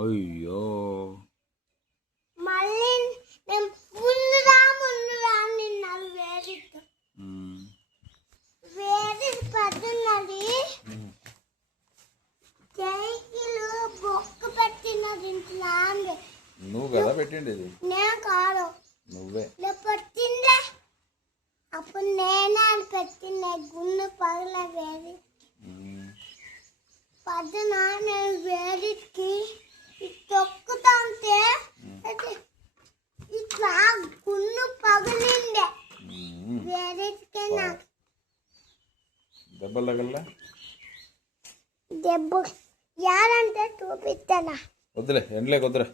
అయ్యో మళ్ళీ నేను ముందురా నిన్నారు వేడి పడుతున్నది చేయిలు బొక్క పెట్టినది ఇంట్లో నువ్వు కదా పెట్టిండి నేను కాదు నువ్వే పెట్టిందే అప్పుడు నేనే అని పెట్టిండే గుండె పగల వేడి పద్దున నేను వేడికి తొక్కుతా ఉంటే ఇట్లా గుండు పగిలిండే వేడికి నాకు దెబ్బలు తగల్లా దెబ్బ యారంటే చూపిస్తానా వద్దులే ఎండలేక వద్దురా